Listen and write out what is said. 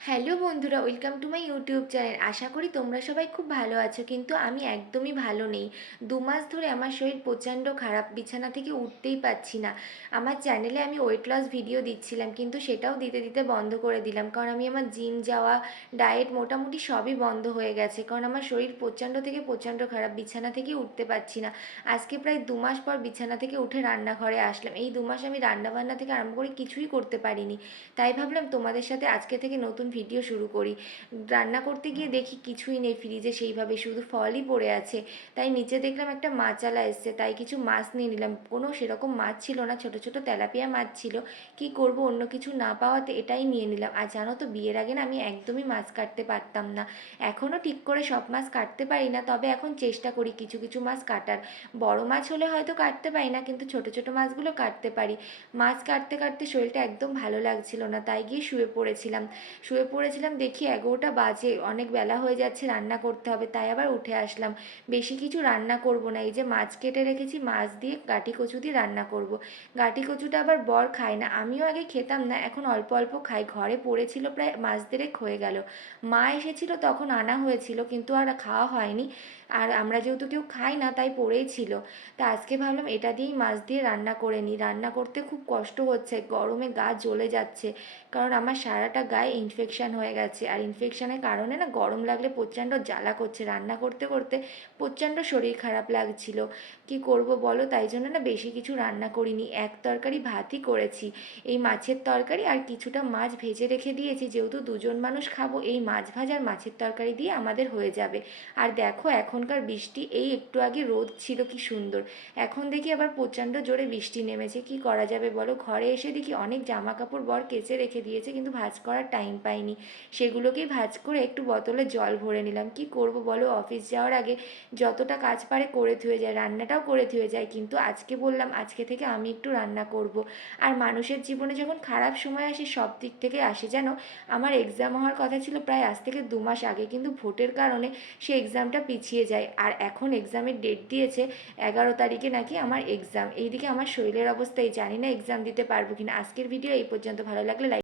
Hello বন্ধুরা, welcome to my YouTube channel. আশা করি তোমরা সবাই খুব ভালো আছো, কিন্তু আমি একদমই ভালো নেই। দু মাস ধরে আমার শরীর প্রচণ্ড খারাপ, বিছানা থেকে উঠতেই পারছি না। আমার চ্যানেলে আমি ওয়েট লস ভিডিও দিচ্ছিলাম, কিন্তু সেটাও দিতে দিতে বন্ধ করে দিলাম। কারণ আমি আমার জিম যাওয়া ডায়েট মোটামুটি সবই বন্ধ হয়ে গেছে। কারণ আমার শরীর প্রচণ্ড থেকে প্রচণ্ড খারাপ, বিছানা থেকে উঠতে পারছি না। আজকে প্রায় দু মাস পর বিছানা থেকে উঠে রান্নাঘরে আসলাম। এই দু মাস আমি রান্নাবান্না থেকে আরম্ভ করে কিছুই করতে পারিনি। তাই ভাবলাম তোমাদের সাথে আজকে থেকে নতুন ভিডিও শুরু করি। রান্না করতে গিয়ে দেখি কিছুই নেই ফ্রিজে সেইভাবে শুধু ফলই পড়ে আছে। তাই নিচে দেখলাম একটা মাছালা এসছে, তাই কিছু মাছ নিয়ে নিলাম। কোনো সেরকম মাছ ছিল না, ছোট ছোট তেলাপিয়া মাছ ছিল। কি করব, অন্য কিছু না পাওয়াতে এটাই নিয়ে নিলাম। আর জানো তো, বিয়ের আগে না আমি একদমই মাছ কাটতে পারতাম না। এখনও ঠিক করে সব মাছ কাটতে পারি না, তবে এখন চেষ্টা করি কিছু কিছু মাছ কাটার। বড় মাছ হলে হয়তো কাটতে পারি না, কিন্তু ছোট ছোট মাছগুলো কাটতে পারি। মাছ কাটতে কাটতে শরীরটা একদম ভালো লাগছিল না, তাই গিয়ে শুয়ে পড়েছিলাম। শুয়ে পড়েছিলাম, দেখি এগারোটা বাজে, অনেক বেলা হয়ে যাচ্ছে, রান্না করতে হবে, তাই আবার উঠে আসলাম। বেশি কিছু রান্না করব না, এই যে মাছ কেটে রেখেছি, মাছ দিয়ে গাঁটি কচু দিয়ে রান্না করব। গাঁটি কচুটা আবার বর খায় না, আমিও আগে খেতাম না, এখন অল্প অল্প খাই, ঘরে পড়েছিল প্রায় মাছ দেড়েক হয়ে গেল। মা এসেছিল তখন আনা হয়েছিল, কিন্তু আর খাওয়া হয়নি, আর আমরা যেহেতু কেউ খাই না, তাই পড়েই ছিল। তা আজকে ভাবলাম এটা দিয়েই মাছ দিয়ে রান্না করে নিই, রান্না করতে খুব কষ্ট হচ্ছে, গরমে গা জ্বলে যাচ্ছে, কারণ আমার সারাটা গায়ে ইনফেকশান হয়ে গেছে। আর ইনফেকশানের কারণে না গরম লাগলে প্রচণ্ড জ্বালা করছে। রান্না করতে করতে প্রচণ্ড শরীর খারাপ লাগছিল। কি করব বলো? তাই জন্য না বেশি কিছু রান্না করিনি। এক তরকারি ভাতই করেছি। এই মাছের তরকারি আর কিছুটা মাছ ভেজে রেখে দিয়েছি। যেহেতু দুজন মানুষ খাব, এই মাছ ভাজার মাছের তরকারি দিয়ে আমাদের হয়ে যাবে। আর দেখো এখনকার বৃষ্টি, এই একটু আগে রোদ ছিল কি সুন্দর। এখন দেখি আবার প্রচণ্ড জোরে বৃষ্টি নেমেছে। কি করা যাবে বলো? ঘরে এসে দেখি অনেক জামা কাপড় বর কেচে রেখে দিয়েছে, কিন্তু ভাঁজ করার টাইম পাইনি সেগুলোকেই ভাজ করে একটু বোতলে জল ভরে নিলাম। কি করব বলো? অফিস যাওয়ার আগে যতটা কাজ পারে করে থুয়ে যায়, রান্নাটাও করে থুয়ে যায়। কিন্তু আজকে বললাম, আজকে থেকে আমি একটু রান্না করব। আর মানুষের জীবনে যখন খারাপ সময় আসে, সব দিক থেকে আসে যেন আমার এক্সাম হওয়ার কথা ছিল প্রায় আজ থেকে দু মাস আগে। কিন্তু ভোটের কারণে সে এক্সামটা পিছিয়ে যায়। আর এখন এক্সামের ডেট দিয়েছে এগারো তারিখে নাকি আমার এক্সাম এইদিকে আমার শরীরের অবস্থা এই জানি না এক্সাম দিতে পারব কিনা। আজকের ভিডিও এই পর্যন্ত। ভালো লাগলে লাইক